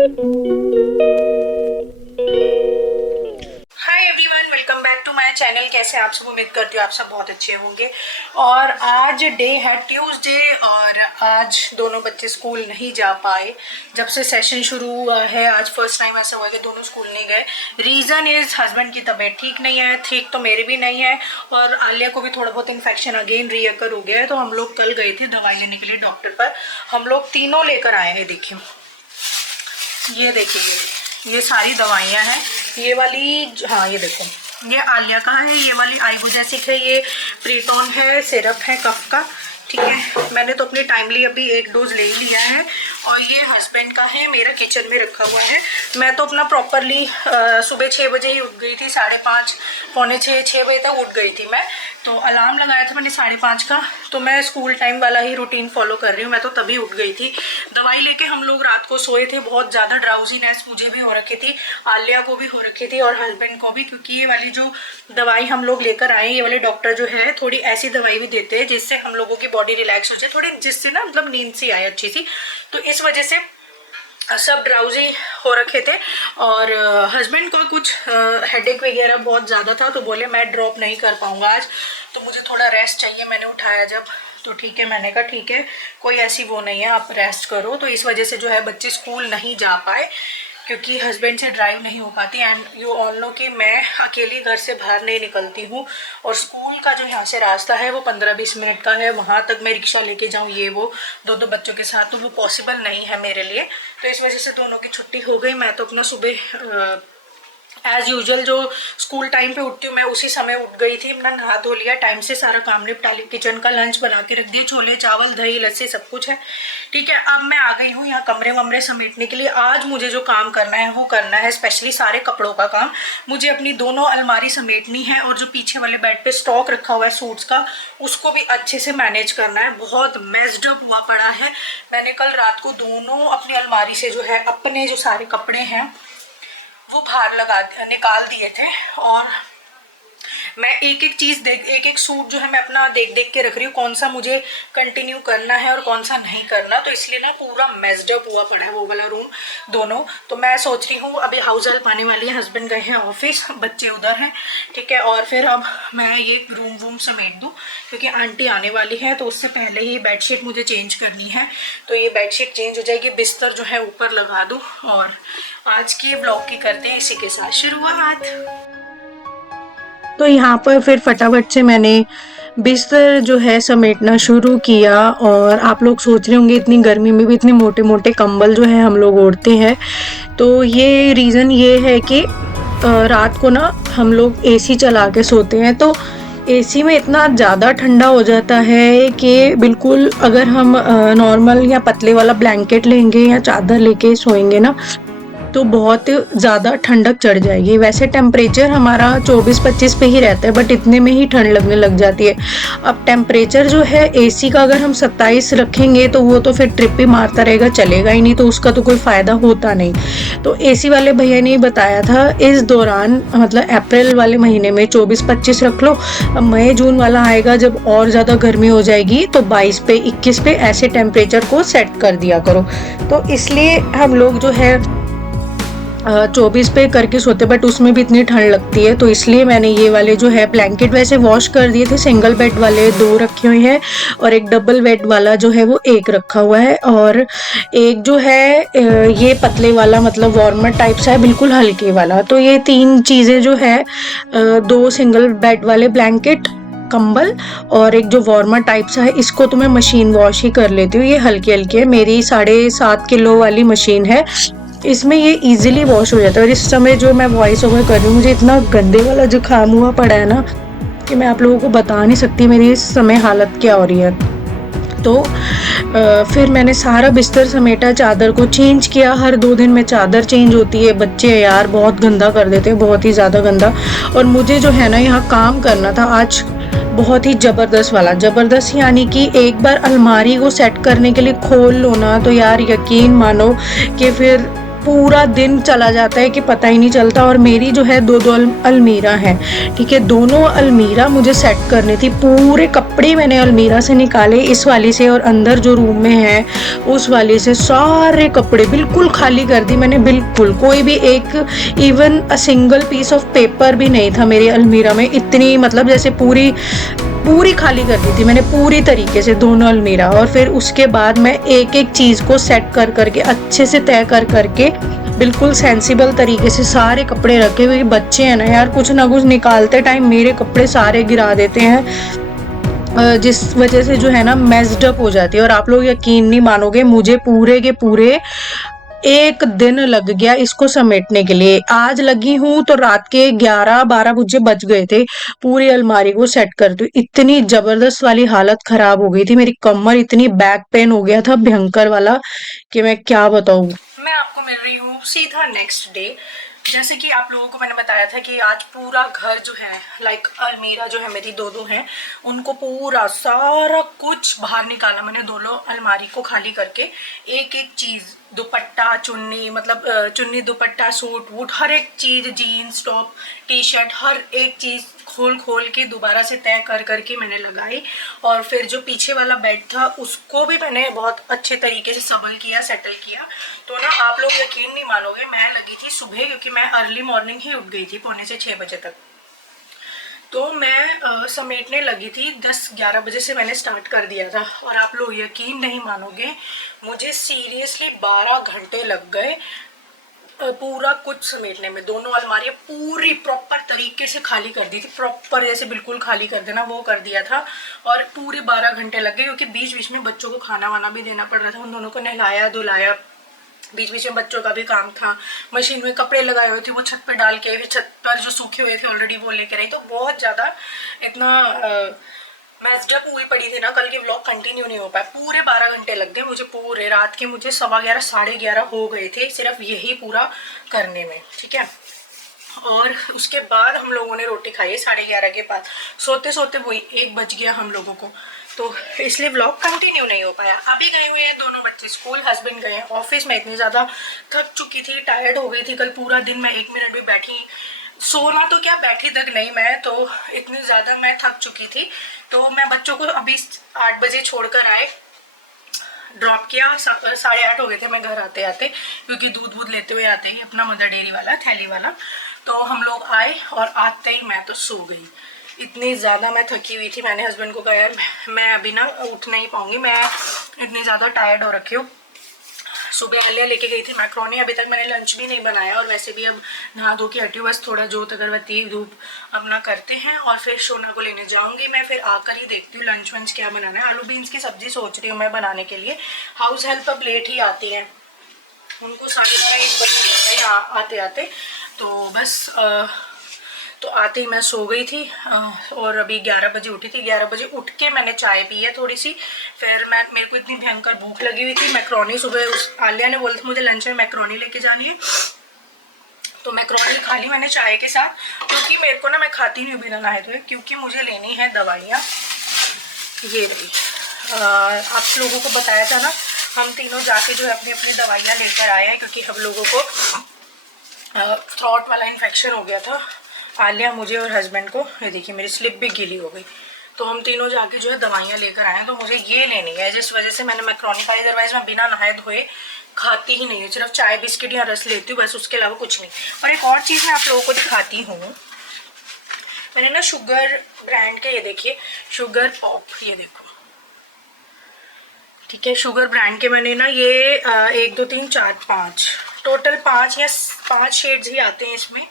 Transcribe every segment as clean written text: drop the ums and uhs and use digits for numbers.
Hi everyone, welcome back to my channel. कैसे आप सब? उम्मीद करती हूँ आप सब बहुत अच्छे होंगे। और आज डे है ट्यूसडे और आज दोनों बच्चे स्कूल नहीं जा पाए। जब से सेशन शुरू हुआ है आज फर्स्ट टाइम ऐसा हुआ कि दोनों स्कूल नहीं गए। रीज़न इज़ हस्बैंड की तबीयत ठीक नहीं है, ठीक तो मेरी भी नहीं है और आलिया को भी थोड़ा बहुत इन्फेक्शन अगेन रीअकर हो गया है। तो हम लोग कल गए थे दवाई लेने के लिए डॉक्टर पर। हम लोग तीनों लेकर आए हैं। देखिए, ये देखिए, ये सारी दवाइयाँ हैं। ये वाली, हाँ ये देखो, ये आलिया का है, ये वाली आइबुजेसिक है, ये प्रीटोन है, सिरप है कफ का, ठीक है। मैंने तो अपनी टाइमली अभी एक डोज ले ही लिया है। और ये हस्बैंड का है, मेरा किचन में रखा हुआ है। मैं तो अपना प्रॉपरली सुबह 6 बजे ही उठ गई थी, 5:30 पौने 6 बजे तक उठ गई थी मैं। तो अलार्म लगाया था मैंने 5:30 का। तो मैं स्कूल टाइम वाला ही रूटीन फॉलो कर रही हूँ। मैं तो तभी उठ गई थी। दवाई लेके हम लोग रात को सोए थे। बहुत ज़्यादा ड्राउजीनेस मुझे भी हो रखी थी, आलिया को भी हो रखी थी और हस्बैंड को भी, क्योंकि ये वाली जो दवाई हम लोग लेकर आए, ये वाले डॉक्टर जो है थोड़ी ऐसी दवाई भी देते हैं जिससे हम लोगों की बॉडी रिलैक्स हो जाए थोड़ी, जिससे ना मतलब नींद सी आए अच्छी सी। तो इस वजह से सब ड्राउजी हो रखे थे। और हस्बैंड का कुछ हेडेक वगैरह बहुत ज़्यादा था, तो बोले मैं ड्रॉप नहीं कर पाऊँगा आज, तो मुझे थोड़ा रेस्ट चाहिए। मैंने उठाया जब, तो ठीक है, मैंने कहा ठीक है, कोई ऐसी वो नहीं है, आप रेस्ट करो। तो इस वजह से जो है बच्चे स्कूल नहीं जा पाए, क्योंकि हस्बैंड से ड्राइव नहीं हो पाती। एंड यू ऑल नो कि मैं अकेली घर से बाहर नहीं निकलती हूँ। और स्कूल का जो यहाँ से रास्ता है वो 15-20 मिनट का है। वहाँ तक मैं रिक्शा लेके जाऊँ, ये वो दो बच्चों के साथ, तो वो पॉसिबल नहीं है मेरे लिए। तो इस वजह से दोनों की छुट्टी हो गई। मैं तो अपना सुबह एज यूजल जो स्कूल टाइम पे उठती हूँ मैं उसी समय उठ गई थी। अपना नहा धो लिया, टाइम से सारा काम निपटा लिया, किचन का लंच बना के रख दिया, छोले चावल दही लस्सी सब कुछ है, ठीक है। अब मैं आ गई हूँ यहाँ कमरे वमरे समेटने के लिए। आज मुझे जो काम करना है वो करना है, स्पेशली सारे कपड़ों का काम। मुझे अपनी दोनों अलमारी समेटनी है और जो पीछे वाले बेड पे स्टॉक रखा हुआ है सूट्स का, उसको भी अच्छे से मैनेज करना है। बहुत मेस्ड अप हुआ पड़ा है। मैंने कल रात को दोनों अपनी अलमारी से जो है अपने जो सारे कपड़े हैं वो बाहर निकाल दिए थे। और मैं एक एक चीज़ एक एक सूट जो है मैं अपना देख देख के रख रही हूँ, कौन सा मुझे कंटिन्यू करना है और कौन सा नहीं करना। तो इसलिए ना पूरा मेस्ड अप हुआ पड़ा है वो वाला रूम दोनों। तो मैं सोच रही हूँ अभी हाउस हेल्प आने वाली है, हस्बैंड गए हैं ऑफिस, बच्चे उधर हैं, ठीक है। और फिर अब मैं ये रूम वूम समेट दूँ, क्योंकि आंटी आने वाली है, तो उससे पहले ही बेडशीट मुझे चेंज करनी है। तो ये बेडशीट चेंज हो जाएगी, बिस्तर जो है ऊपर लगा दूँ। और आज के ब्लॉग की करते हैं इसी के साथ शुरुआत। तो यहाँ पर फिर फटाफट से मैंने बिस्तर जो है समेटना शुरू किया। और आप लोग सोच रहे होंगे इतनी गर्मी में भी इतने मोटे मोटे कंबल जो है हम लोग ओढ़ते हैं। तो ये रीज़न ये है कि रात को ना हम लोग एसी चला के सोते हैं, तो एसी में इतना ज़्यादा ठंडा हो जाता है कि बिल्कुल अगर हम नॉर्मल या पतले वाला ब्लैंकेट लेंगे या चादर लेके सोएंगे ना, तो बहुत ज़्यादा ठंडक चढ़ जाएगी। वैसे टेम्परेचर हमारा 24-25 पे ही रहता है, बट इतने में ही ठंड लगने लग जाती है। अब टेम्परेचर जो है एसी का अगर हम 27 रखेंगे तो वो तो फिर ट्रिप ही मारता रहेगा, चलेगा ही नहीं, तो उसका तो कोई फ़ायदा होता नहीं। तो एसी वाले भैया ने बताया था इस दौरान, मतलब अप्रैल वाले महीने में 24-25 रख लो। अब मई जून वाला आएगा जब और ज़्यादा गर्मी हो जाएगी, तो 22 पे 21 पे ऐसे टेम्परेचर को सेट कर दिया करो। तो इसलिए हम लोग जो है 24 पे करके सोते, बट उसमें भी इतनी ठंड लगती है। तो इसलिए मैंने ये वाले जो है ब्लैंकेट वैसे वॉश कर दिए थे, सिंगल बेड वाले 2 रखे हुए हैं और एक डबल बेड वाला जो है वो 1 रखा हुआ है। और एक जो है ये पतले वाला, मतलब वार्मर टाइप सा है, बिल्कुल हल्के वाला। तो ये 3 चीज़ें जो है 2 सिंगल बेड वाले ब्लैंकेट, कंबल और एक जो वार्मर टाइप सा है, इसको तो मैं मशीन वॉश ही कर लेती हूँ। ये हल्के हल्के है, मेरी 7.5 किलो वाली मशीन है, इसमें ये इजीली वॉश हो जाता है। और इस समय जो मैं वॉइस ओवर कर रही हूँ, मुझे इतना गंदे वाला जुकाम हुआ पड़ा है ना कि मैं आप लोगों को बता नहीं सकती मेरी इस समय हालत क्या हो रही है। तो फिर मैंने सारा बिस्तर समेटा, चादर को चेंज किया। हर 2 दिन में चादर चेंज होती है। बच्चे यार बहुत गंदा कर देते हैं, बहुत ही ज़्यादा गंदा। और मुझे जो है ना यहाँ काम करना था आज बहुत ही ज़बरदस्त वाला, ज़बरदस्त यानी कि एक बार अलमारी को सेट करने के लिए खोल लो ना, तो यार यकीन मानो कि फिर पूरा दिन चला जाता है कि पता ही नहीं चलता। और मेरी जो है दो अलमीरा है, ठीक है, दोनों अलमीरा मुझे सेट करनी थी। पूरे कपड़े मैंने अलमीरा से निकाले, इस वाली से और अंदर जो रूम में है उस वाली से सारे कपड़े बिल्कुल खाली कर दी मैंने। बिल्कुल कोई भी एक even a single piece of paper भी नहीं था मेरी अलमीरा में। इतनी मतलब जैसे पूरी खाली कर दी थी मैंने पूरी तरीके से दोनों अलमीरा। और फिर उसके बाद मैं एक एक चीज़ को सेट कर करके अच्छे से तय कर करके बिल्कुल सेंसिबल तरीके से सारे कपड़े रखे हुए। बच्चे हैं ना यार, कुछ ना कुछ निकालते टाइम मेरे कपड़े सारे गिरा देते हैं, जिस वजह से जो है ना मेस्ड अप हो जाती है। और आप लोग यकीन नहीं मानोगे, मुझे पूरे के पूरे एक दिन लग गया इसको समेटने के लिए। आज लगी हूँ तो रात के 11-12 बजे बज गए थे पूरी अलमारी को सेट करते हुए। इतनी जबरदस्त वाली हालत खराब हो गई थी मेरी, कमर इतनी बैक पेन हो गया था भयंकर वाला कि मैं क्या बताऊँ। मैं आपको मिल रही हूँ सीधा नेक्स्ट डे। जैसे कि आप लोगों को मैंने बताया था कि आज पूरा घर जो है लाइक अलमीरा जो है मेरी दो हैं, उनको पूरा सारा कुछ बाहर निकाला मैंने, दोनों अलमारी को खाली करके एक एक चीज़, दुपट्टा, चुन्नी, मतलब चुन्नी, दुपट्टा, सूट वूट, हर एक चीज़, जीन्स, टॉप, टी शर्ट, हर एक चीज़ खोल के दोबारा से तय कर करके मैंने लगाई। और फिर जो पीछे वाला बेड था उसको भी मैंने बहुत अच्छे तरीके से संभल किया, सेटल किया। तो ना आप लोग यकीन नहीं मानोगे, मैं लगी थी सुबह, क्योंकि मैं अर्ली मॉर्निंग ही उठ गई थी, पौने से 6 बजे तक। तो मैं समेटने लगी थी 10-11 बजे से मैंने स्टार्ट कर दिया था। और आप लोग यकीन नहीं मानोगे, मुझे सीरियसली 12 घंटे लग गए पूरा कुछ समेटने में। दोनों अलमारियाँ पूरी प्रॉपर तरीके से खाली कर दी थी, प्रॉपर जैसे बिल्कुल खाली कर देना वो कर दिया था। और पूरे 12 घंटे लग गए, क्योंकि बीच बीच में बच्चों को खाना वाना भी देना पड़ रहा था, उन दोनों को नहलाया धुलाया, बीच बीच में बच्चों का भी काम था। मशीन में कपड़े लगाए हुए थे वो छत पे डाल के, फिर छत पर जो सूखे हुए थे ऑलरेडी वो लेकर आई। तो बहुत ज़्यादा इतना मेस्ड अप हुई पड़ी थी ना, कल के व्लॉग कंटिन्यू नहीं हो पाया। पूरे 12 घंटे लग गए मुझे, पूरे रात के मुझे 11:15 11:30 हो गए थे सिर्फ यही पूरा करने में, ठीक है। और उसके बाद हम लोगों ने रोटी खाई 11:30 के बाद, सोते सोते वही 1 बज गया हम लोगों को। तो इसलिए व्लॉग कंटिन्यू नहीं हो पाया। अभी गए हुए हैं दोनों बच्चे स्कूल, हस्बैंड गए हैं ऑफिस। मैं इतनी ज़्यादा थक चुकी थी, टायर्ड हो गई थी, कल पूरा दिन मैं 1 मिनट भी बैठी, सोना तो क्या बैठी तक नहीं मैं, तो इतनी ज़्यादा मैं थक चुकी थी। तो मैं बच्चों को अभी 8 बजे छोड़कर आए, ड्रॉप किया, 8:30 हो गए थे मैं घर आते आते, क्योंकि दूध लेते हुए आते ही अपना मदर डेयरी वाला थैली वाला। तो हम लोग आए और आते ही मैं तो सो गई, इतनी ज़्यादा मैं थकी हुई थी। मैंने हस्बैंड को कहा यार मैं अभी ना उठ नहीं पाऊँगी, मैं इतनी ज़्यादा टायर्ड हो रखी हूँ। सुबह हलिया लेके गई थी मैक्रोनी, अभी तक मैंने लंच भी नहीं बनाया। और वैसे भी अब नहा धो के हटी हूँ, बस थोड़ा जोत अगरबत्ती धूप अपना करते हैं और फिर शोना को लेने जाऊंगी मैं। फिर आकर ही देखती हूँ लंच वंच क्या बनाना है। आलू बीन्स की सब्जी सोच रही हूँ मैं बनाने के लिए। हाउस हेल्प अब लेट ही आती हैं, उनको 12:30-1 बज गए आते आते। तो बस तो आते ही मैं सो गई थी और अभी 11 बजे उठी थी। 11 बजे उठ के मैंने चाय पी है थोड़ी सी। फिर मेरे को इतनी भयंकर भूख लगी हुई थी। मैक्रोनी सुबह उस आलिया ने बोला था मुझे लंच में मैक्रोनी लेके जानी है, तो मैक्रोनी खा ली मैंने चाय के साथ, क्योंकि मेरे को ना, मैं खाती नहीं बिना नहाए धोए, क्योंकि मुझे लेनी है दवाइयाँ। ये रही, आप लोगों को बताया था ना, हम तीनों जाके जो है अपनी अपनी दवाइयाँ लेकर आए हैं, क्योंकि हम लोगों को थ्रोट वाला इन्फेक्शन हो गया था, आलिया, मुझे और हस्बैंड को। ये देखिए मेरी स्लिप भी गीली हो गई, तो हम तीनों जाके जो है दवाइयाँ लेकर आए हैं। तो मुझे ये लेनी है, जिस वजह से मैंने मैक्रोनी खाई, अदरवाइज मैं बिना नहाए धोए खाती ही नहीं हूँ, सिर्फ चाय बिस्किट या रस लेती हूँ बस, उसके अलावा कुछ नहीं। और एक और चीज़ मैं आप लोगों को दिखाती हूँ, मैंने ना शुगर ब्रांड के, ये देखिए शुगर पॉप, ये देखो, ठीक है, शुगर ब्रांड के मैंने ना ये 1 2 3 4 5 टोटल 5 या 5 शेड्स ही आते हैं इसमें।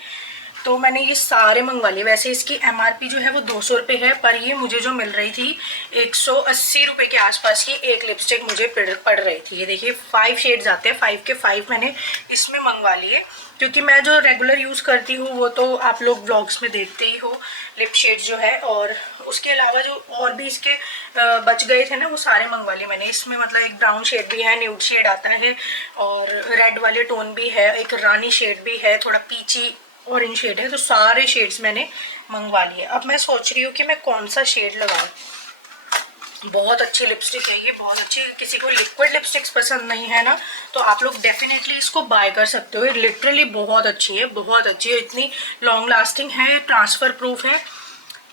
तो मैंने ये सारे मंगवा लिए। वैसे इसकी MRP जो है वो 200 रुपये है, पर ये मुझे जो मिल रही थी 180 रुपये के आसपास की एक लिपस्टिक मुझे पड़ रही थी। ये देखिए 5 शेड्स आते हैं, 5 के 5 मैंने इसमें मंगवा लिए, क्योंकि मैं जो रेगुलर यूज़ करती हूँ वो तो आप लोग ब्लॉग्स में देखते ही हो, लिप शेड्स जो है। और उसके अलावा जो और भी इसके बच गए थे ना, वो सारे मंगवा लिए मैंने। इसमें मतलब एक ब्राउन शेड भी है, न्यूड शेड आता है, और रेड वाले टोन भी है, एक रानी शेड भी है, थोड़ा पीची ऑरेंज शेड है। तो सारे शेड्स मैंने मंगवा लिए। अब मैं सोच रही हूँ कि मैं कौन सा शेड लगाऊँ। बहुत अच्छी लिपस्टिक है ये, बहुत अच्छी। किसी को लिक्विड लिपस्टिक्स पसंद नहीं है ना, तो आप लोग डेफिनेटली इसको बाय कर सकते हो। ये लिटरली बहुत अच्छी है, बहुत अच्छी है, इतनी लॉन्ग लास्टिंग है, ट्रांसफ़र प्रूफ है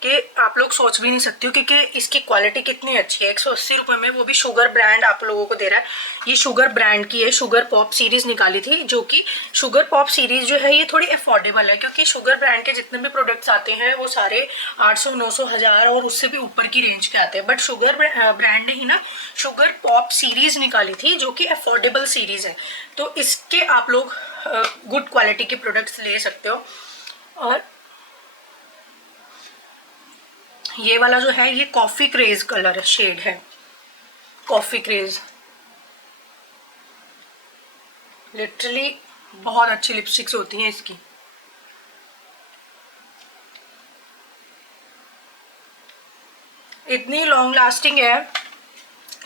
कि आप लोग सोच भी नहीं सकते हो क्योंकि इसकी क्वालिटी कितनी अच्छी है। 180 रुपये में, वो भी शुगर ब्रांड आप लोगों को दे रहा है। ये शुगर ब्रांड की है, शुगर पॉप सीरीज़ निकाली थी, जो कि शुगर पॉप सीरीज़ जो है ये थोड़ी अफोर्डेबल है, क्योंकि शुगर ब्रांड के जितने भी प्रोडक्ट्स आते हैं वो सारे 800, 900, 1000 और उससे भी ऊपर की रेंज के आते हैं। बट शुगर ब्रांड ने ही ना शुगर पॉप सीरीज़ निकाली थी, जो कि अफोर्डेबल सीरीज़ है, तो इसके आप लोग गुड क्वालिटी के प्रोडक्ट्स ले सकते हो। और ये वाला जो है ये कॉफ़ी क्रेज कलर शेड है, कॉफ़ी क्रेज। लिटरली बहुत अच्छी लिपस्टिक्स होती हैं इसकी। इतनी लॉन्ग लास्टिंग है,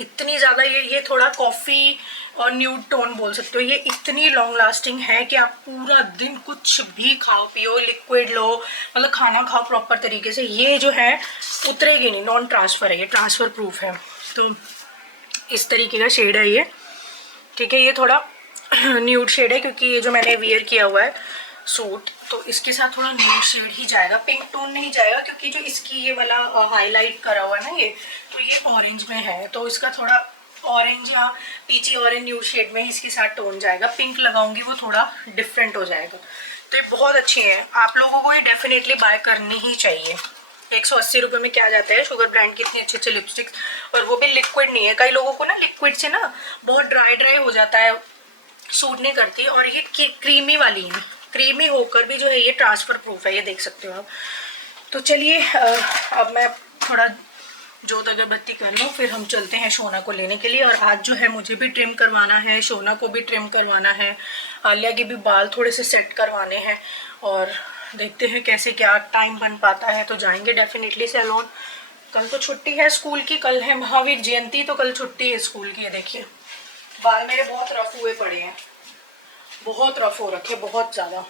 इतनी ज़्यादा। ये थोड़ा कॉफ़ी और न्यूड टोन बोल सकते हो। ये इतनी लॉन्ग लास्टिंग है कि आप पूरा दिन कुछ भी खाओ पियो, लिक्विड लो, मतलब खाना खाओ प्रॉपर तरीके से, ये जो है उतरेगी नहीं। नॉन ट्रांसफ़र है ये, ट्रांसफ़र प्रूफ है। तो इस तरीके का शेड है ये, ठीक है। ये थोड़ा न्यूड शेड है क्योंकि ये जो मैंने वियर किया हुआ है सूट, तो इसके साथ थोड़ा न्यूड शेड ही जाएगा, पिंक टोन नहीं जाएगा, क्योंकि जो इसकी ये वाला हाईलाइट करा हुआ है ना ये, तो ये ऑरेंज में है, तो इसका थोड़ा ऑरेंज या पीची ऑरेंज न्यूड शेड में इसके साथ टोन जाएगा। पिंक लगाऊंगी वो थोड़ा डिफरेंट हो जाएगा। तो ये बहुत अच्छी है, आप लोगों को ये डेफिनेटली बाय करनी ही चाहिए। 180 रुपये में क्या जाता है शुगर ब्रांड की इतनी अच्छी अच्छी लिपस्टिक्स, और वो भी लिक्विड नहीं है। कई लोगों को ना लिक्विड से ना बहुत ड्राई हो जाता है, सूट नहीं करती, और ये क्रीमी वाली है, क्रीमी होकर भी जो है ये ट्रांसफ़र प्रूफ है, ये देख सकते हो आप। तो चलिए अब मैं थोड़ा जोत अगरबत्ती कर लूँ, फिर हम चलते हैं शोना को लेने के लिए। और आज जो है मुझे भी ट्रिम करवाना है, शोना को भी ट्रिम करवाना है, आलिया के भी बाल थोड़े से सेट करवाने हैं, और देखते हैं कैसे क्या टाइम बन पाता है। तो जाएंगे डेफिनेटली सैलून। कल तो छुट्टी है स्कूल की, कल है महावीर जयंती, तो कल छुट्टी है स्कूल की। देखिए बाल मेरे बहुत रफ हुए पड़े हैं, बहुत रफ हो रखे, बहुत ज़्यादा।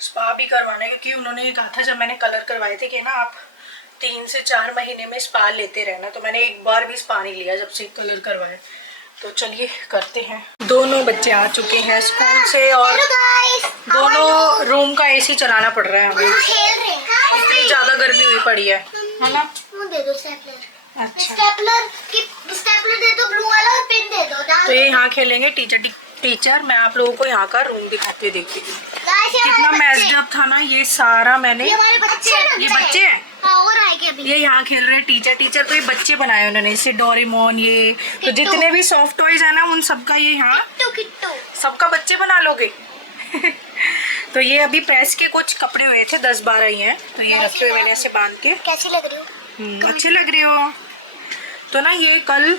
स्पा भी करवाना है क्योंकि उन्होंने कहा था जब मैंने कलर करवाए थे कि ना आप 3 से 4 महीने में स्पा लेते रहना, तो मैंने एक बार भी स्पा नहीं लिया जब से कलर करवाए। तो चलिए करते हैं। दोनों बच्चे आ चुके हैं स्कूल से, और दोनों रूम का एसी चलाना पड़ रहा है हमें, इतनी ज़्यादा गर्मी हुई पड़ी है ना। अच्छा स्टेपलर दे दो, ब्लू वाला, और पेन दे दो। तो ये यहाँ खेलेंगे टीचर। मैं आप लोगों को यहाँ का रूम दिखाती हूँ। देखिए कितना मैस्ड अप था ना ये सारा। मैंने ये बच्चे हैं, ये यहाँ खेल रहे हैं टीचर तो ये बच्चे बनाए उन्होंने, इससे डोरेमोन, ये तो जितने भी सॉफ्ट टॉयज है ना उन सबका ये यहाँ सबका बच्चे बना लोगे। तो ये अभी प्रेस के कुछ कपड़े हुए थे, 10-12 ही हैं, तो ये रखे हुए मैंने ऐसे बांध के। कैसी लग रही हो? अच्छे लग रहे हो। तो ना ये कल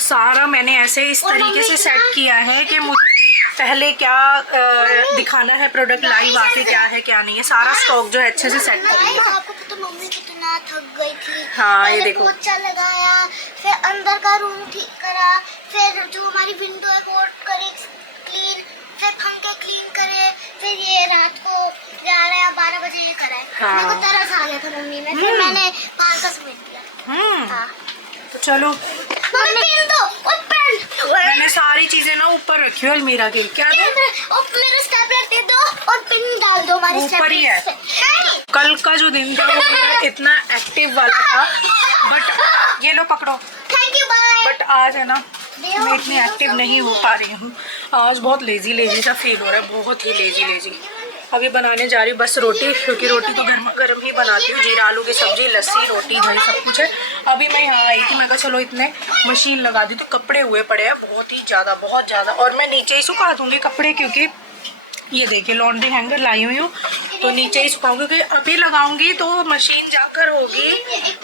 सारा मैंने ऐसे इस तरीके से सेट किया है कि मुझे पहले क्या दिखाना है, प्रोडक्ट लाइव आके क्या है क्या नहीं है, सारा स्टॉक जो है अच्छे से सेट कर लिया। आपको पता मम्मी कितना थक गई थी। हाँ ये देखो, पोछा लगाया, फिर अंदर का रूम ठीक करा, फिर जो हमारी विंडो है वो करे क्लीन, फिर पंखा क्लीन करे, फिर ये रात को 11 या 12 बजे ये कराए। हाँ। मेरे को तरस आ गया था मम्मी में, फिर मैंने बाहर का समेट दिया। हाँ। तो चलो पेन दो और पेन। मैंने सारी चीजें ना ऊपर रखी हुई अलमीरा के। क्या दो? मेरा स्टेपलर दे दो और पेन डाल दो हमारे ऊपर ही है। कल का जो दिन था वो मेरा इतना एक्टिव वाला था, बट ये लो पकड़ो। Thank you, bye. बट आज है ना मैं इतनी एक्टिव नहीं हो पा रही हूँ। आज बहुत लेजी सा फील हो रहा है, बहुत ही लेजी। अभी बनाने जा रही हूँ बस रोटी, क्योंकि रोटी तो गर्म ही बनाती हूँ। जीरा आलू की सब्जी, लस्सी, रोटी, दही सब कुछ है। अभी मैं यहाँ आई थी, मैं कहा चलो इतने मशीन लगा दी, तो कपड़े हुए पड़े हैं बहुत ज़्यादा, और मैं नीचे ही सुखा दूँगी कपड़े, क्योंकि ये देखिए लॉन्ड्री हैंगर लाई हुई हूँ, तो नीचे ही सुखाऊंगी, क्योंकि अभी लगाऊंगी तो मशीन जाकर होगी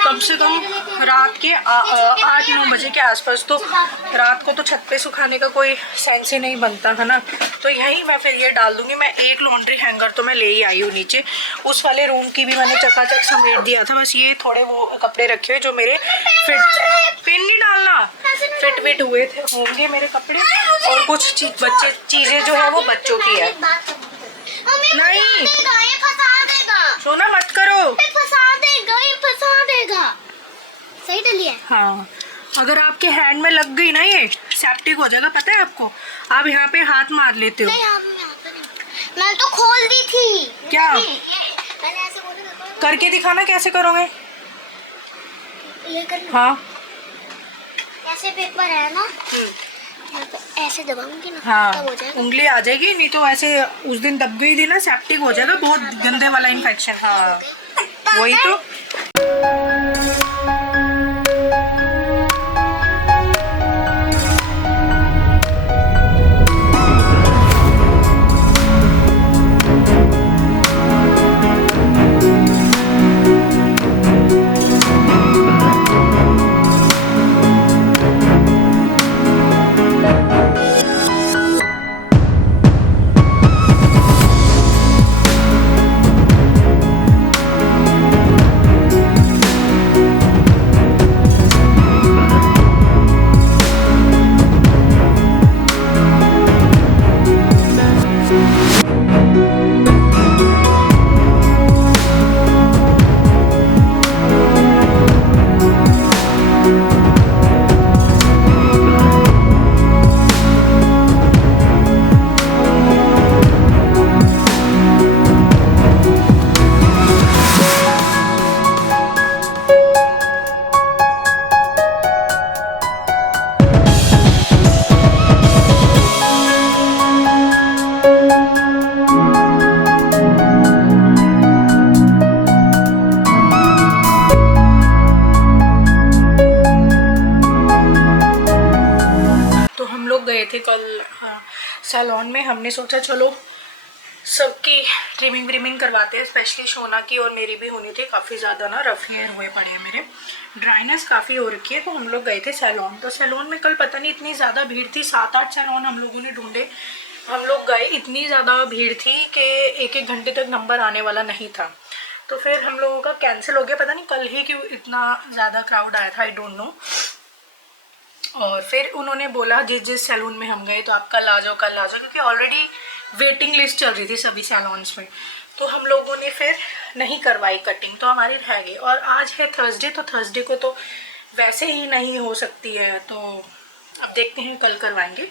कम से कम रात के 8-9 बजे के आसपास। तो रात को तो छत पे सुखाने का कोई सेंस ही नहीं बनता है ना, तो यहीं मैं फिर ये डाल दूंगी। मैं एक लॉन्ड्री हैंगर तो मैं ले ही आई हूँ नीचे, उस वाले रूम की भी मैंने चकाचक समेट दिया था। बस ये थोड़े वो कपड़े रखे हुए जो मेरे पिन नहीं डालना, फिट हुए थे होंगे मेरे कपड़े, और कुछ चीज़ें जो है वो बच्चों की है। नहीं फंसा देगा, सोना मत करो, फंसा देगा। ऐसे ही डली है। हाँ, अगर आपके हैंड में लग गई ना ये सेप्टिक हो जाएगा, पता है आपको। आप यहाँ पे हाथ मार लेते हो। नहीं, हम यहाँ पे नहीं। मैंने तो खोल दी थी। क्या? मैंने ऐसे बोला करके दिखाना, कैसे करोगे? ये कर। हाँ, ऐसे पेपर है ना, ऐसे दबाऊंगी ना, हाँ, तब हो जाएगा। उंगली आ जाएगी, नहीं तो ऐसे उस दिन दब गई थी ना, सेप्टिक हो जाएगा, बहुत गंदे वाला इन्फेक्शन। हाँ, वही तो। गए थे कल सैलून में। हमने सोचा चलो सबकी ट्रिमिंग व्रिमिंग करवाते हैं, स्पेशली शोना की और मेरी भी होनी थी। काफ़ी ज़्यादा ना रफ हेयर हुए पड़े हैं मेरे, ड्राइनेस काफ़ी हो रखी है। तो हम लोग गए थे सैलून। तो सैलून में कल पता नहीं इतनी ज़्यादा भीड़ थी, 7-8 सैलून हम लोगों ने ढूंढे। हम लोग गए, इतनी ज़्यादा भीड़ थी कि 1-1 घंटे तक नंबर आने वाला नहीं था। तो फिर हम लोगों का कैंसिल हो गया, पता नहीं कल ही क्यों इतना ज़्यादा क्राउड आया था, आई डोंट नो। और फिर उन्होंने बोला जिस जिस सैलून में हम गए तो आप कल आ जाओ, कल आ जाओ, क्योंकि ऑलरेडी वेटिंग लिस्ट चल रही थी सभी सैलून्स में। तो हम लोगों ने फिर नहीं करवाई कटिंग, तो हमारी रह गई। और आज है थर्सडे, तो थर्सडे को तो वैसे ही नहीं हो सकती है, तो अब देखते हैं कल करवाएंगे।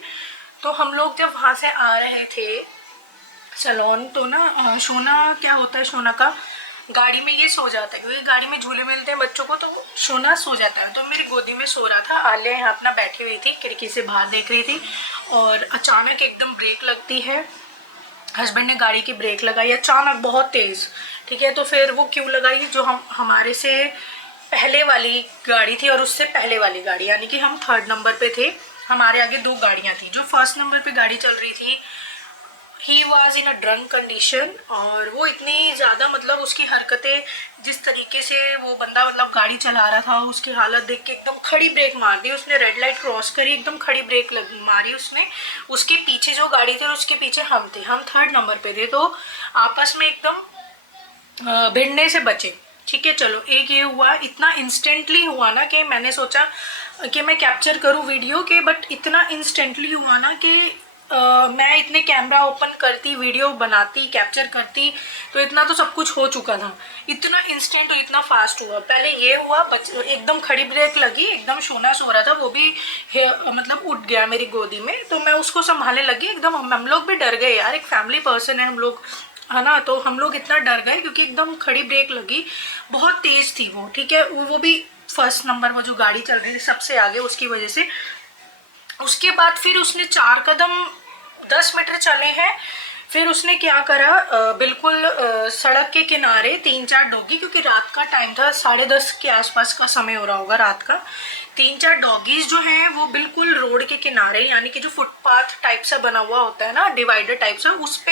तो हम लोग जब वहाँ से आ रहे थे सैलून, तो ना शोना क्या होता है, शोना का गाड़ी में ये सो जाता है, क्योंकि गाड़ी में झूले मिलते हैं बच्चों को, तो सोना सो जाता है। तो मेरी गोदी में सो रहा था। आलिया यहाँ अपना बैठी हुई थी, खिड़की से बाहर देख रही थी, और अचानक एकदम ब्रेक लगती है। हस्बैंड ने गाड़ी की ब्रेक लगाई अचानक, बहुत तेज़, ठीक है। तो फिर वो क्यों लगाई, जो हमारे से पहले वाली गाड़ी थी और उससे पहले वाली गाड़ी, यानी कि हम 3rd नंबर पे थे, हमारे आगे 2 गाड़ियाँ थी। जो 1st नंबर पे गाड़ी चल रही थी, he was in a drunk condition, और वो इतनी ज़्यादा मतलब उसकी हरकतें, जिस तरीके से वो बंदा मतलब गाड़ी चला रहा था, उसकी हालत देख के एकदम खड़ी ब्रेक मार दी उसने। रेड लाइट क्रॉस करी, एकदम खड़ी ब्रेक मारी उसने। उसके पीछे जो गाड़ी थी और उसके पीछे हम थे, हम 3rd नंबर पे थे, तो आपस में एकदम भिड़ने से बचे, ठीक है। चलो, एक ये हुआ, इतना इंस्टेंटली हुआ ना कि मैंने सोचा कि मैं कैप्चर करूँ वीडियो के, बट इतना इंस्टेंटली हुआ ना कि मैं इतने कैमरा ओपन करती, वीडियो बनाती, कैप्चर करती, तो इतना तो सब कुछ हो चुका था। इतना इंस्टेंट और इतना फास्ट हुआ। पहले ये हुआ, एकदम खड़ी ब्रेक लगी, एकदम सोना सो रहा था, वो भी मतलब उठ गया मेरी गोदी में, तो मैं उसको संभालने लगी। एकदम हम लोग भी डर गए यार, एक फैमिली पर्सन है हम लोग, है ना, तो हम लोग इतना डर गए क्योंकि एकदम खड़ी ब्रेक लगी, बहुत तेज़ थी वो, ठीक है। वो भी 1st नंबर में जो गाड़ी चल रही थी सबसे आगे, उसकी वजह से। उसके बाद फिर उसने 4 कदम 10 मीटर चले हैं, फिर उसने क्या करा, बिल्कुल सड़क के किनारे 3-4 डॉगी, क्योंकि रात का टाइम था, 10:30 के आसपास का समय हो रहा होगा रात का। 3-4 डॉगीज जो हैं वो बिल्कुल रोड के किनारे, यानी कि जो फुटपाथ टाइप सा बना हुआ होता है ना, डिवाइडर टाइप सा, उस पे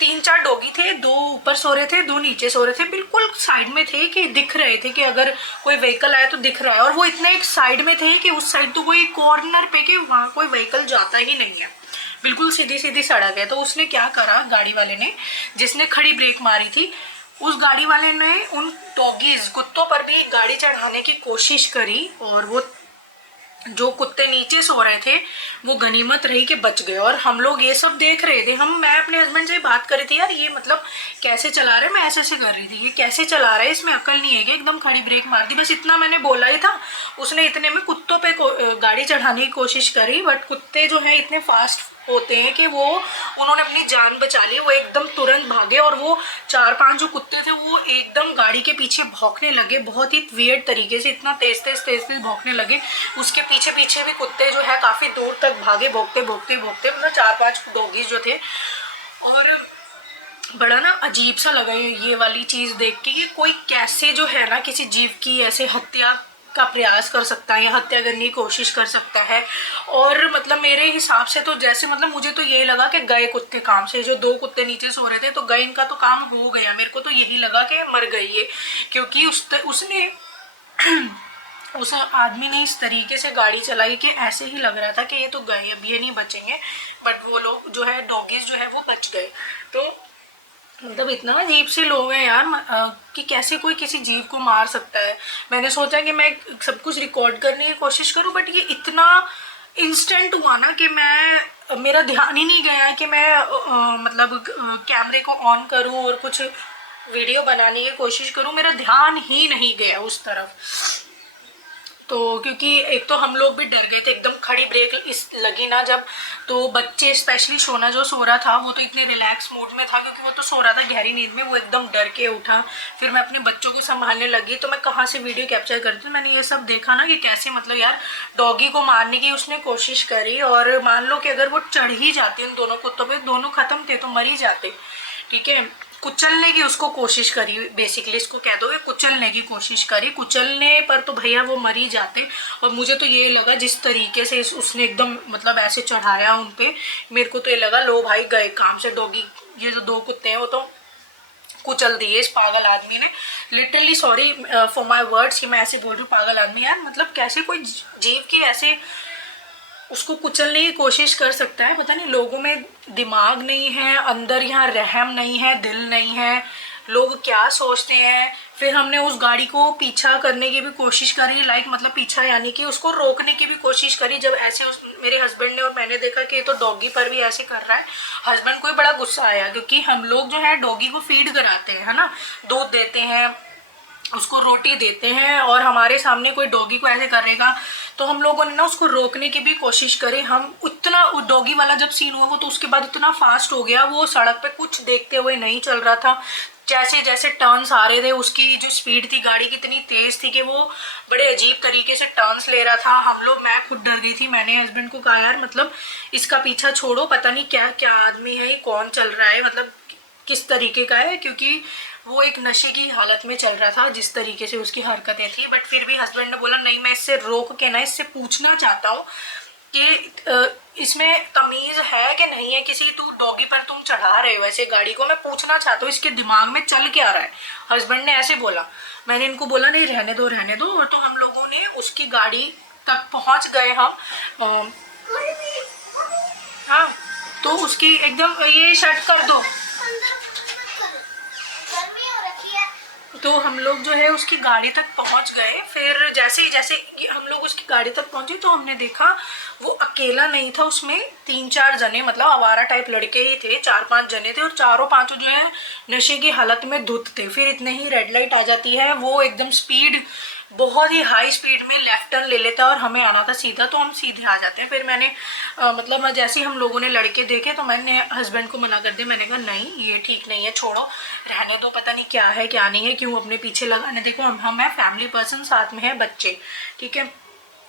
3-4 डॉगी थे। 2 ऊपर सो रहे थे, 2 नीचे सो रहे थे, बिल्कुल साइड में थे कि दिख रहे थे कि अगर कोई व्हीकल आया तो दिख रहा है। और वो इतने एक साइड में थे कि उस साइड तो कोई कॉर्नर पे कि वहाँ कोई व्हीकल जाता ही नहीं है, बिल्कुल सीधी सीधी सड़क है। तो उसने क्या करा, गाड़ी वाले ने, जिसने खड़ी ब्रेक मारी थी, उस गाड़ी वाले ने उन डॉगीज, कुत्तों पर भी गाड़ी चढ़ाने की कोशिश करी, और वो जो कुत्ते नीचे सो रहे थे वो गनीमत रही कि बच गए। और हम लोग ये सब देख रहे थे, मैं अपने हस्बैंड से बात कर रही थी, यार ये मतलब कैसे चला रहे, मैं ऐसे ऐसे कर रही थी, ये कैसे चला रहा है, इसमें अकल नहीं है कि एकदम खड़ी ब्रेक मार दी। बस इतना मैंने बोला ही था। उसने इतने में कुत्तों पे गाड़ी चढ़ाने की कोशिश करी, बट कुत्ते जो है इतने फास्ट होते हैं कि उन्होंने अपनी जान बचा ली। वो एकदम तुरंत भागे और वो 4-5 जो कुत्ते थे वो एकदम गाड़ी के पीछे भौंकने लगे, बहुत ही वियर्ड तरीके से, इतना तेज तेज भौंकने लगे। उसके पीछे पीछे भी कुत्ते जो है काफ़ी दूर तक भागे, भौंकते भौंकते भौंकते, मतलब 4-5 डॉगीज जो थे। और बड़ा ना अजीब सा लगा ये वाली चीज़ देख के, कि कोई कैसे जो है ना किसी जीव की ऐसे हत्या का प्रयास कर सकता है या हत्या करने की कोशिश कर सकता है। और मतलब मेरे हिसाब से तो जैसे मतलब मुझे तो यही लगा कि गए कुत्ते काम से। जो 2 कुत्ते नीचे सो रहे थे तो गए, इनका तो काम हो गया। मेरे को तो यही लगा कि मर गई ये, क्योंकि उसने उस आदमी ने इस तरीके से गाड़ी चलाई कि ऐसे ही लग रहा था कि ये तो गए, अब ये नहीं बचेंगे। बट वो लोग जो है डॉगीज जो है वो बच गए। तो मतलब इतना अजीब से लोग हैं यार, कि कैसे कोई किसी जीव को मार सकता है। मैंने सोचा कि मैं सब कुछ रिकॉर्ड करने की कोशिश करूं, बट ये इतना इंस्टेंट हुआ ना कि मेरा ध्यान ही नहीं गया कि मैं मतलब कैमरे को ऑन करूं और कुछ वीडियो बनाने की कोशिश करूं। मेरा ध्यान ही नहीं गया उस तरफ। तो क्योंकि एक तो हम लोग भी डर गए थे, एकदम खड़ी ब्रेक इस लगी ना जब, तो बच्चे स्पेशली सोना जो सो रहा था वो तो इतने रिलैक्स मूड में था, क्योंकि वो तो सो रहा था गहरी नींद में, वो एकदम डर के उठा। फिर मैं अपने बच्चों को संभालने लगी, तो मैं कहाँ से वीडियो कैप्चर करती हूँ। मैंने ये सब देखा ना कि कैसे मतलब यार डॉगी को मारने की उसने कोशिश करी, और मान लो कि अगर वो चढ़ ही जाती उन दोनों कुत्तों पे, दोनों खत्म थे तो मर ही जाते, ठीक है। कुचलने की उसको कोशिश करी, बेसिकली इसको कह दो, कुचलने की कोशिश करी। कुचलने पर तो भैया वो मर ही जाते। और मुझे तो ये लगा जिस तरीके से उसने एकदम मतलब ऐसे चढ़ाया उन पे, मेरे को तो ये लगा लो भाई गए काम से डॉगी। ये जो 2 कुत्ते हैं वो तो कुचल दिए इस पागल आदमी ने। Literally sorry for my words कि मैं ऐसे बोल रही हूँ, पागल आदमी यार। मतलब कैसे कोई जीव की ऐसे उसको कुचलने की कोशिश कर सकता है। पता नहीं लोगों में दिमाग नहीं है, अंदर यहाँ रहम नहीं है, दिल नहीं है, लोग क्या सोचते हैं। फिर हमने उस गाड़ी को पीछा करने की भी कोशिश करी, लाइक मतलब पीछा यानी कि उसको रोकने की भी कोशिश करी। जब ऐसे मेरे हस्बैंड ने और मैंने देखा कि ये तो डॉगी पर भी ऐसे कर रहा है, हस्बैंड को भी बड़ा गुस्सा आया, क्योंकि हम लोग जो है डॉगी को फीड कराते हैं, है ना, दूध देते हैं, उसको रोटी देते हैं, और हमारे सामने कोई डॉगी को ऐसे करेगा तो हम लोगों ने ना उसको रोकने की भी कोशिश करी। हम इतना डॉगी वाला जब सीन हुआ वो तो उसके बाद इतना फास्ट हो गया, वो सड़क पे कुछ देखते हुए नहीं चल रहा था। जैसे जैसे टर्न्स आ रहे थे उसकी जो स्पीड थी गाड़ी की इतनी तेज थी कि वो बड़े अजीब तरीके से टर्न्स ले रहा था। मैं खुद डर गई थी। मैंने हस्बैंड को कहा यार मतलब इसका पीछा छोड़ो, पता नहीं क्या क्या आदमी है, ये कौन चल रहा है, मतलब किस तरीके का है, क्योंकि वो एक नशे की हालत में चल रहा था जिस तरीके से उसकी हरकतें थी। बट फिर भी हस्बैंड ने बोला नहीं, मैं इससे रोक के ना इससे पूछना चाहता हूँ कि इसमें तमीज़ है कि नहीं है, किसी तू डॉगी पर तुम चढ़ा रहे हो ऐसे गाड़ी को, मैं पूछना चाहता हूँ इसके दिमाग में चल क्या रहा है। हस्बैंड ने ऐसे बोला। मैंने इनको बोला नहीं रहने दो रहने दो, और तो हम लोगों ने उसकी गाड़ी तक पहुँच गए हम। हाँ तो उसकी एकदम ये शट कर दो। तो हम लोग जो है उसकी गाड़ी तक पहुंच गए। फिर जैसे हम लोग उसकी गाड़ी तक पहुंचे तो हमने देखा वो अकेला नहीं था, उसमें 3-4 जने मतलब आवारा टाइप लड़के ही थे, 4-5 जने थे, और चारों पांचों जो है नशे की हालत में धुत थे। फिर इतने ही रेड लाइट आ जाती है, वो एकदम स्पीड बहुत ही हाई स्पीड में लेफ्ट टर्न ले लेता है, और हमें आना था सीधा तो हम सीधे आ जाते हैं। फिर मैंने मतलब जैसे ही हम लोगों ने लड़के देखे तो मैंने हस्बैंड को मना कर दिया। मैंने कहा नहीं ये ठीक नहीं है, छोड़ो रहने दो, पता नहीं क्या है क्या नहीं है, क्यों अपने पीछे लगाने। देखो हम हैं फैमिली पर्सन, साथ में है बच्चे, ठीक है।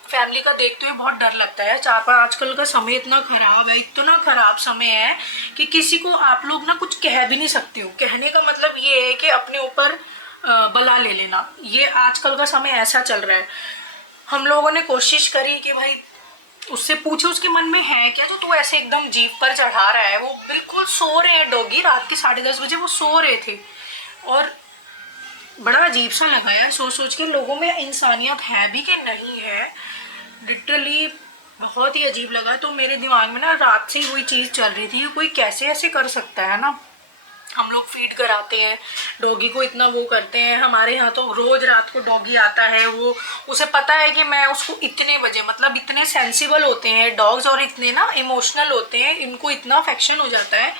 फैमिली का देखते हुए बहुत डर लगता है। आजकल का समय इतना ख़राब है, इतना ख़राब समय है कि किसी को आप लोग ना कुछ कह भी नहीं सकते हो। कहने का मतलब ये है कि अपने ऊपर बला ले लेना, ये आजकल का समय ऐसा चल रहा है। हम लोगों ने कोशिश करी कि भाई उससे पूछो उसके मन में है क्या जो तू ऐसे एकदम जीप पर चढ़ा रहा है। वो बिल्कुल सो रहे हैं डॉगी, रात के 10:30 बजे वो सो रहे थे, और बड़ा अजीब सा लगा यार सोच के लोगों में इंसानियत है भी कि नहीं है। लिटरली बहुत ही अजीब लगा। तो मेरे दिमाग में ना रात से ही वही चीज़ चल रही थी, कोई कैसे ऐसे कर सकता है ना। हम लोग फीड कराते हैं डॉगी को, इतना वो करते हैं। हमारे यहाँ तो रोज रात को डॉगी आता है, वो उसे पता है कि मैं उसको इतने बजे, मतलब इतने सेंसिबल होते हैं डॉग्स और इतने ना इमोशनल होते हैं, इनको इतना अफेक्शन हो जाता है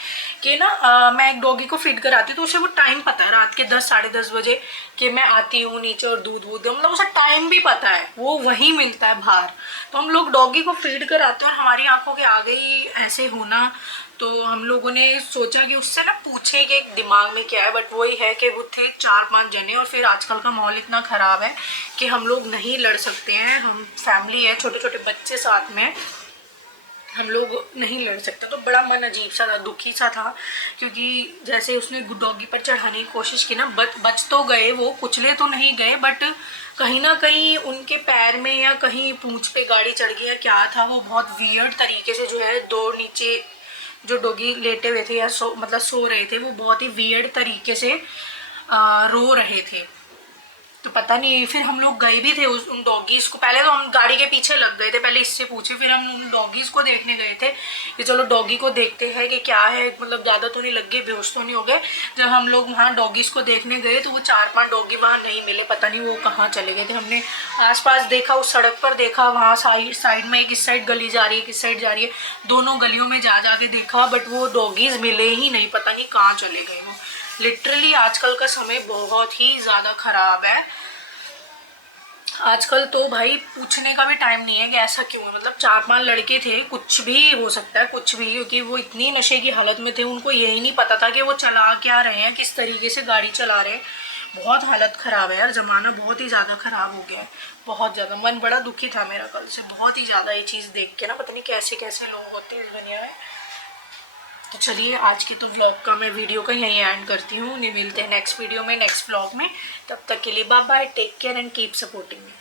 कि ना मैं एक डॉगी को फीड कराती तो उसे वो टाइम पता है रात के 10 साढ़े 10 बजे कि मैं आती हूँ नीचे और दूध वूध, मतलब उसे टाइम भी पता है, वो वहीं मिलता है बाहर। तो हम लोग डॉगी को फीड कराते हैं और हमारी आंखों के आगे ही ऐसे होना, तो हम लोगों ने सोचा कि उससे ना पूछे कि दिमाग में क्या है, बट वही है कि वो थे 4-5 जने और फिर आजकल का माहौल इतना ख़राब है कि हम लोग नहीं लड़ सकते हैं, हम फैमिली है, छोटे छोटे बच्चे साथ में, हम लोग नहीं लड़ सकते। तो बड़ा मन अजीब सा था, दुखी सा था, क्योंकि जैसे उसने डॉगी पर चढ़ाने की कोशिश की ना, बच तो गए, वो कुचले तो नहीं गए, बट कहीं ना कहीं उनके पैर में या कहीं पूंछ पे गाड़ी चढ़ गई या क्या था, वो बहुत वियर्ड तरीके से जो है दो नीचे जो डॉगी लेटे हुए थे या मतलब सो रहे थे, वो बहुत ही वियर्ड तरीके से रो रहे थे। तो पता नहीं, फिर हम लोग गए भी थे उन डॉगीज़ को, पहले तो हम गाड़ी के पीछे लग गए थे, पहले इससे पूछे, फिर हम उन डॉगीज़ को देखने गए थे कि चलो डॉगी को देखते हैं कि क्या है, मतलब ज़्यादा तो नहीं लग गए, बेहोश तो नहीं हो गए। जब हम लोग वहाँ डॉगीज़ को देखने गए तो वो 4-5 डॉगी वहाँ नहीं मिले, पता नहीं वो कहाँ चले गए थे। हमने आसपास देखा, उस सड़क पर देखा, वहाँ साइड में एक इस साइड गली जा रही है, किस साइड जा रही है, दोनों गलियों में जा के देखा, बट वो डॉगीज़ मिले ही नहीं, पता नहीं कहाँ चले गए वो। लिटरली आजकल का समय बहुत ही ज़्यादा ख़राब है। आजकल तो भाई पूछने का भी टाइम नहीं है कि ऐसा क्यों है, मतलब 4-5 लड़के थे, कुछ भी हो सकता है, कुछ भी, क्योंकि वो इतनी नशे की हालत में थे, उनको यही नहीं पता था कि वो चला क्या रहे हैं, किस तरीके से गाड़ी चला रहे हैं। बहुत हालत ख़राब है यार, ज़माना बहुत ही ज़्यादा ख़राब हो गया है, बहुत ज़्यादा। मन बड़ा दुखी था मेरा कल से, बहुत ही ज़्यादा ये चीज़ देख के ना, पता नहीं कैसे कैसे लोग होते हैं इस दुनिया में। तो चलिए आज की तो व्लॉग का मैं वीडियो का यहीं एंड करती हूँ, मिलते हैं नेक्स्ट वीडियो में, नेक्स्ट व्लॉग में। तब तक के लिए bye bye, take care and keep supporting me.